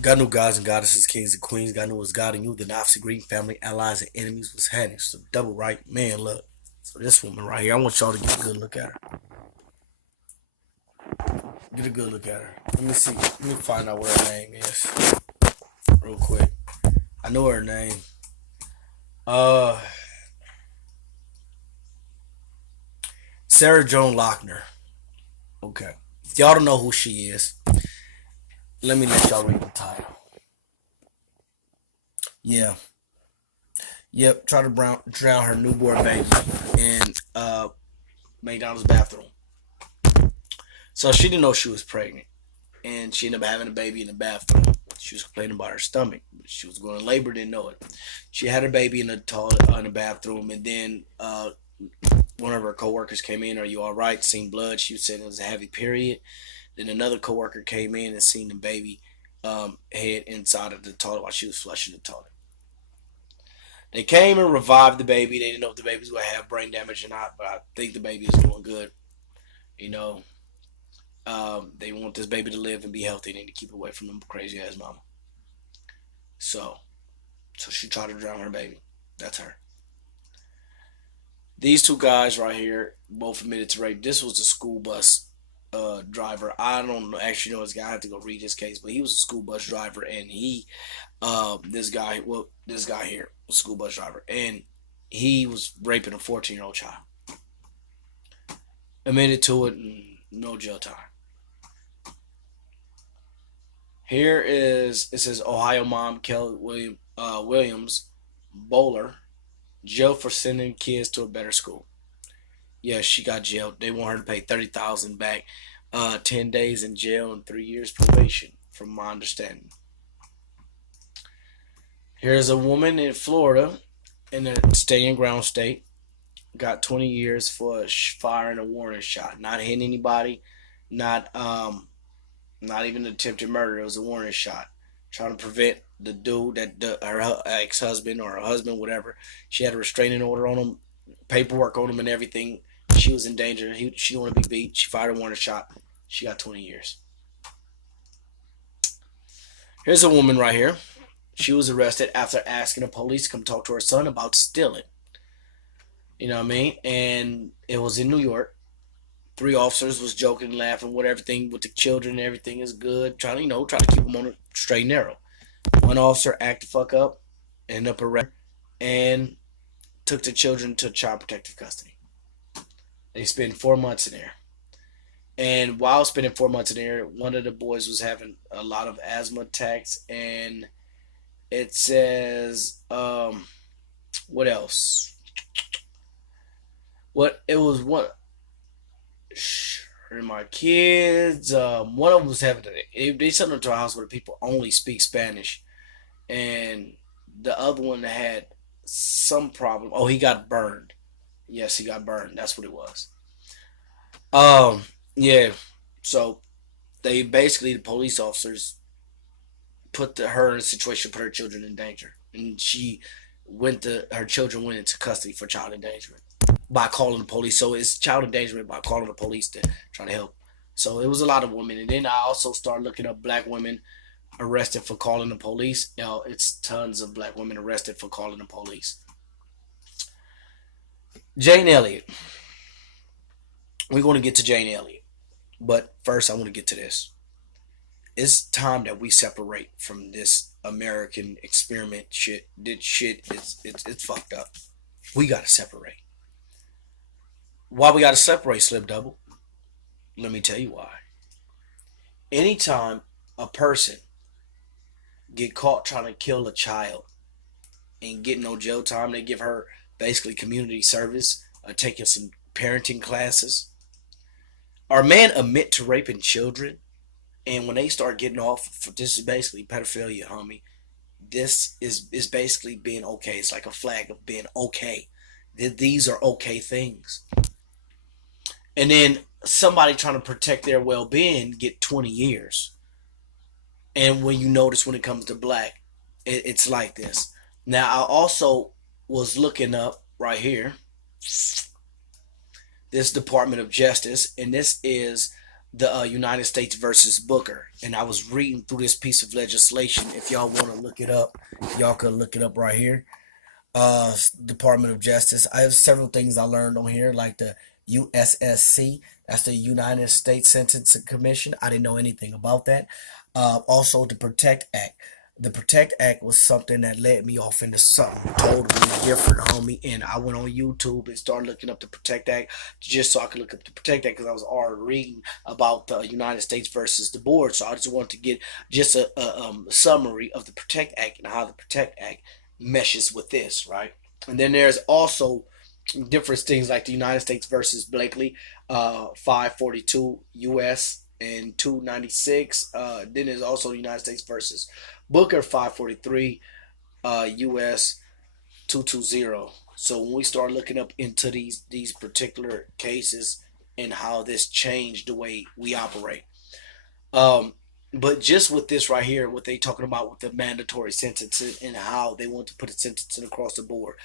God knew gods and goddesses, kings and queens. God knew it was God and you, the Nazi Green family, allies and enemies was happening. So double right, man. Look, so this woman right here, I want y'all to get a good look at her. Get a good look at her. Let me see. Let me find out what her name is, real quick. I know her name. Uh, Sarah Joan Lochner. Okay. If y'all don't know who she is, let me let y'all read the title. Yeah. Yep. Try to drown her newborn baby in McDonald's bathroom. So she didn't know she was pregnant, and she ended up having a baby in the bathroom. She was complaining about her stomach. She was going to labor, didn't know it. She had her baby in the toilet in the bathroom, and then one of her coworkers came in. Are you all right? Seen blood. She was saying it was a heavy period. Then another coworker came in and seen the baby head inside of the toilet while she was flushing the toilet. They came and revived the baby. They didn't know if the baby was going to have brain damage or not, but I think the baby is doing good. You know, they want this baby to live and be healthy. They need to keep it away from them crazy ass mama. So, so she tried to drown her baby. That's her. These two guys right here both admitted to rape. This was a school bus driver. I don't actually know this guy. I have to go read his case, but he was a school bus driver, and this guy here, a school bus driver, and he was raping a 14-year-old child. Admitted to it, and no jail time. Here is it says Ohio mom Kelly Williams Bowler jailed for sending kids to a better school. Yeah, she got jailed. They want her to pay 30,000 back, 10 days in jail and 3 years probation, from my understanding. Here's a woman in Florida, in a staying ground state, got 20 years for firing a warning shot, not hitting anybody, not not even attempted murder. It was a warning shot, trying to prevent the dude her ex husband or her husband, whatever. She had a restraining order on him, paperwork on him, and everything. She was in danger. She wanted to be beat. She fired a warning shot. She got 20 years. Here's a woman right here. She was arrested after asking the police to come talk to her son about stealing. You know what I mean? And it was in New York. Three officers was joking and laughing with everything with the children. Everything is good. Trying to try to keep them on a straight and narrow. One officer acted the fuck up, ended up arrested, and took the children to child protective custody. They spent 4 months in there. And while spending 4 months in there, one of the boys was having a lot of asthma attacks. And it says, what else? What it was one my kids. One of them was having they sent them to a house where people only speak Spanish, and the other one had some problem. Oh, he got burned. Yes, he got burned. That's what it was. Um, yeah. So they basically the police officers her in a situation, put her children in danger, and her children went into custody for child endangerment by calling the police. So it's child endangerment by calling the police to try to help. So it was a lot of women, and then I also started looking up black women arrested for calling the police. It's tons of black women arrested for calling the police. Jane Elliott. We're going to get to Jane Elliott, but first I want to get to this. It's time that we separate from this American experiment shit. This shit it's fucked up. We gotta separate. Why we gotta separate, Slim Double? Let me tell you why. Anytime a person get caught trying to kill a child and get no jail time, they give her basically community service, taking some parenting classes. Our men admit to raping children, and when they start getting off, this is basically pedophilia, homie. This is basically being okay. It's like a flag of being okay. These are okay things. And then somebody trying to protect their well-being get 20 years. And when you notice when it comes to black, it's like this. Now I also was looking up right here this Department of Justice, and this is the United States versus Booker, and I was reading through this piece of legislation. If y'all want to look it up, y'all could look it up right here. Department of Justice. I have several things I learned on here, like the USSC. That's the United States Sentencing Commission. I didn't know anything about that. Also, the Protect Act. The Protect Act was something that led me off into something totally different, homie. And I went on YouTube and started looking up the Protect Act just so I could look up the Protect Act because I was already reading about the United States versus the board. So I just wanted to get just a summary of the Protect Act and how the Protect Act meshes with this, right? And then there's also different things like the United States versus Blakely, 542 U.S. and 296. Then there's also the United States versus Booker, 543 U.S. 220. So when we start looking up into these particular cases and how this changed the way we operate, um, but just with this right here, what they talking about with the mandatory sentences and how they want to put a sentencing across the board.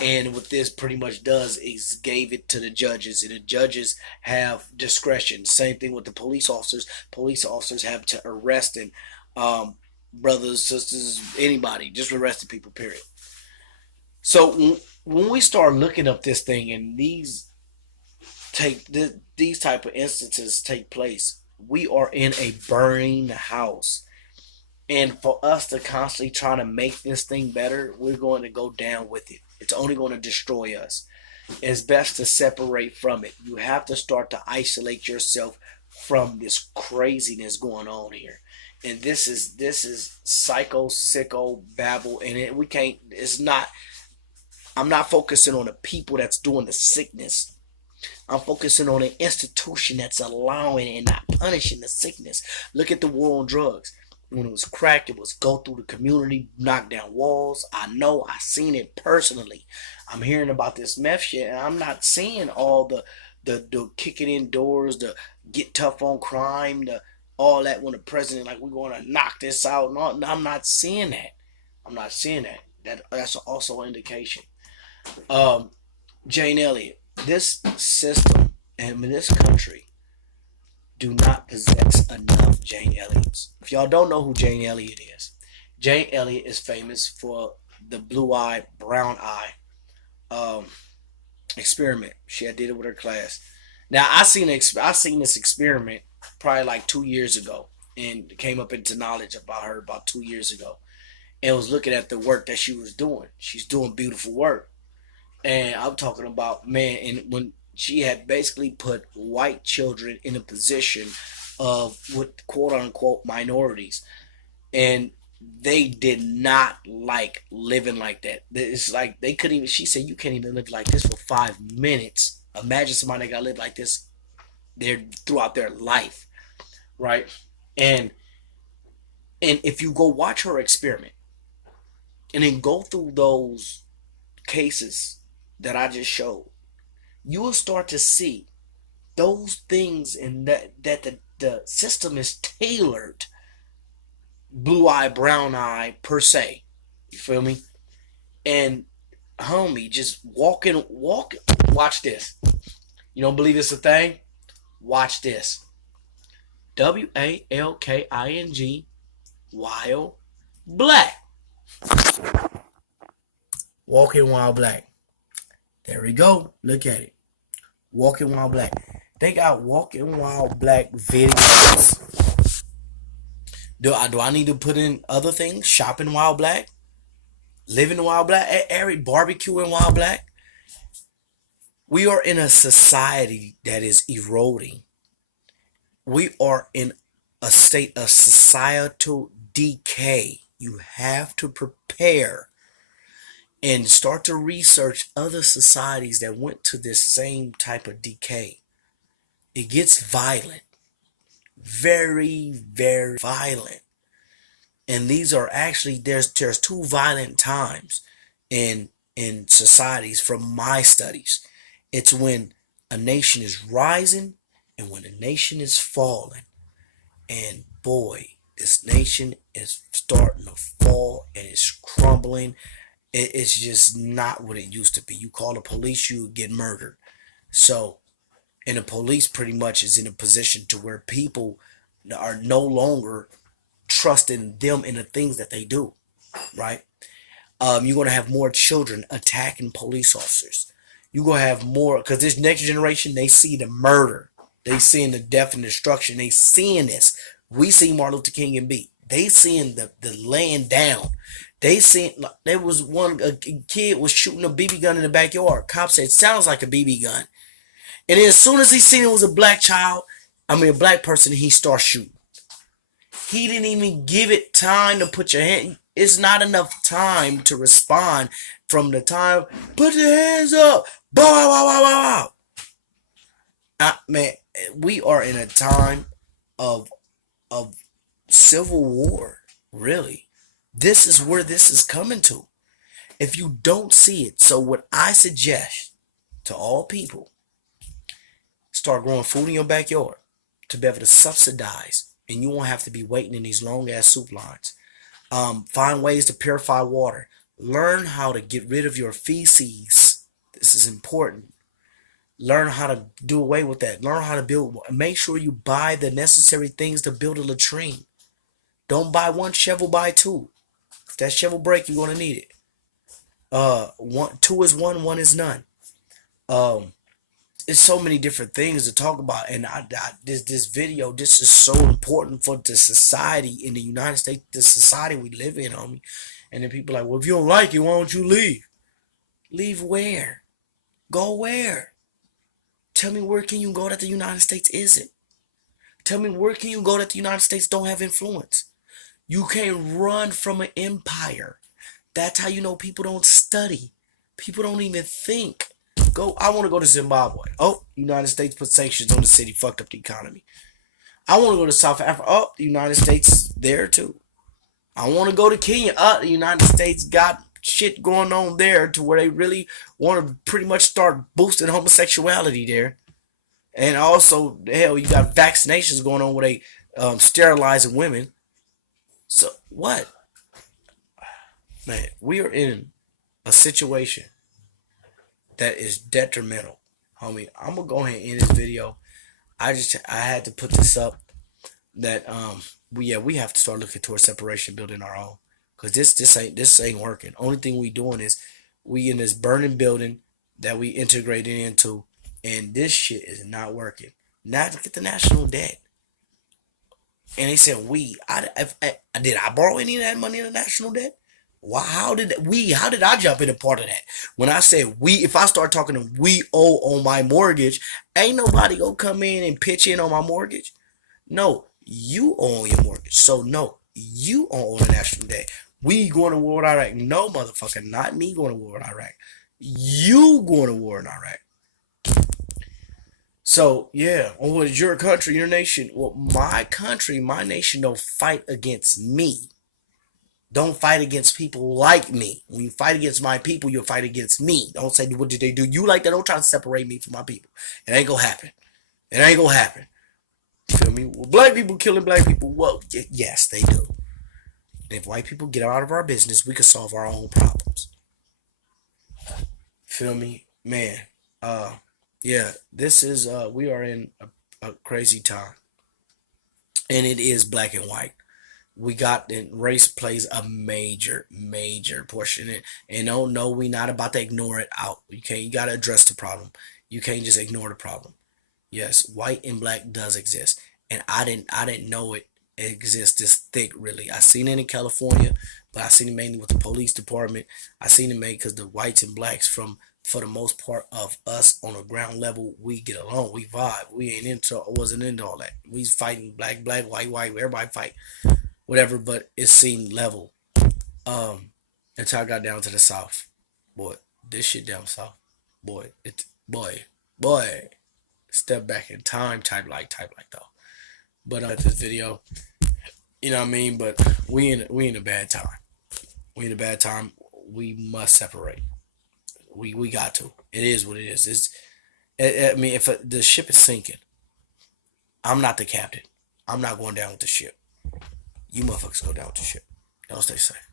And what this pretty much does is gave it to the judges, and the judges have discretion. Same thing with the police officers. Police officers have to arrest and brothers, sisters, anybody, just arresting people. Period. So when we start looking up this thing and these type of instances take place, we are in a burning house. And for us to constantly try to make this thing better, we're going to go down with it. It's only going to destroy us. It's best to separate from it. You have to start to isolate yourself from this craziness going on here. And this is psycho sicko babble, and we can't. It's not. I'm not focusing on the people that's doing the sickness. I'm focusing on an institution that's allowing and not punishing the sickness. Look at the war on drugs. When it was crack, it was go through the community, knock down walls. I know, I seen it personally. I'm hearing about this meth shit, and I'm not seeing all the kicking in doors, the get tough on crime, the all that when the president like we're going to knock this out. No, I'm not seeing that. I'm not seeing that. That's also an indication. Um, Jane Elliott, this system and this country do not possess enough Jane Elliott's. If y'all don't know who Jane Elliott is, Jane Elliott is famous for the blue eye, brown eye um, experiment. She had did it with her class. Now I seen this experiment probably like 2 years ago, and came up into knowledge about her about 2 years ago, and was looking at the work that she was doing. She's doing beautiful work, and I'm talking about, man, and when she had basically put white children in a position of with quote unquote minorities, and they did not like living like that. It's like they couldn't even. She said, "You can't even live like this for 5 minutes. Imagine somebody that got to live like this their throughout their life, right?" And and if you go watch her experiment and then go through those cases that I just showed, you will start to see those things and that the system is tailored blue eye, brown eye per se. You feel me? And homie, just walk. Watch this. You don't believe it's a thing? Watch this. WALKING, Wild Black. Walking Wild Black. There we go. Look at it. Walking Wild Black. They got Walking Wild Black videos. Do I need to put in other things? Shopping Wild Black? Living Wild Black? Eric barbecuing Wild Black? We are in a society that is eroding. We are in a state of societal decay. You have to prepare and start to research other societies that went to this same type of decay. It gets violent, very, very violent. And these are actually there's two violent times in societies from my studies. It's when a nation is rising and when a nation is falling. And boy, this nation is starting to fall and it's crumbling. It's just not what it used to be. You call the police, you get murdered. So And the police pretty much is in a position to where people are no longer trusting them in the things that they do, right? You're gonna have more children attacking police officers. You're gonna have more because this next generation they see the murder, they seeing the death and destruction, they seeing this. We see Martin Luther King and B. They seeing the laying down. They seen there was a kid was shooting a BB gun in the backyard. Cop said sounds like a BB gun, and then as soon as he seen it was a black child, a black person, he starts shooting. He didn't even give it time to put your hand. It's not enough time to respond from the time. Put your hands up. Bow, wow, wow, wow, wow. Man, we are in a time of civil war. Really, this is where this is coming to. If you don't see it, so what I suggest to all people, start growing food in your backyard to be able to subsidize, and you won't have to be waiting in these long ass soup lines. Find ways to purify water. Learn how to get rid of your feces. This is important. Learn how to do away with that. Learn how to build. Make sure you buy the necessary things to build a latrine. Don't buy one shovel, buy two. If that shovel break, you're gonna need it. Two is one is none. It's so many different things to talk about, and this video, this is so important for the society in the United States, the society we live in, homie. And then people are like, well, if you don't like it, why don't you leave? Leave where? Go where? Tell me where can you go that the United States isn't? Tell me where can you go that the United States don't have influence? You can't run from an empire. That's how you know people don't study. People don't even think. I want to go to Zimbabwe. Oh, United States put sanctions on the city, fucked up the economy. I want to go to South Africa. Oh, the United States is there too. I want to go to Kenya. The United States got shit going on there to where they really want to pretty much start boosting homosexuality there. And also, hell, you got vaccinations going on where they sterilizing women. So what? Man, we are in a situation that is detrimental, homie. I'm gonna go ahead and end this video. I had to put this up that we have to start looking towards separation, building our own, because this ain't working. Only thing we doing is we in this burning building that we integrated into, and this shit is not working. Now look at the national debt. And they said did I borrow any of that money in the national debt? Why? How did I jump in a part of that? When I said if I start talking to we owe on my mortgage, ain't nobody gonna come in and pitch in on my mortgage. No, you owe on your mortgage. So no, you owe on the national debt. We going to war with Iraq. No, motherfucker, not me going to war with Iraq. You going to war in Iraq. So yeah, what is your country, your nation? Well, my country, my nation don't fight against me. Don't fight against people like me. When you fight against my people, you'll fight against me. Don't say, what did they do? You like that? Don't try to separate me from my people. It ain't gonna happen. It ain't gonna happen. You feel me? Well, black people killing black people. Well, yes, they do. And if white people get out of our business, we can solve our own problems. Feel me? Man. Yeah, this is, we are in a crazy time. And it is black and white. We got that race plays a major portion in it. And no, we not about to ignore it out. You gotta address the problem. You can't just ignore the problem. Yes, white and black does exist. And I didn't know it exists this thick really. I seen it in California, but I seen it mainly with the police department. I seen it made because the whites and blacks for the most part of us on a ground level, we get along, we vibe. We wasn't into all that. We fighting black, white, everybody fight. Whatever, but it seemed level. Until I got down to the south. Boy, this shit down south. Boy, step back in time type like though. But this video, you know what I mean? But we in a bad time. We in a bad time. We must separate. We got to. It is what it is. I mean, if the ship is sinking, I'm not the captain. I'm not going down with the ship. You motherfuckers go down with the ship. Y'all stay safe.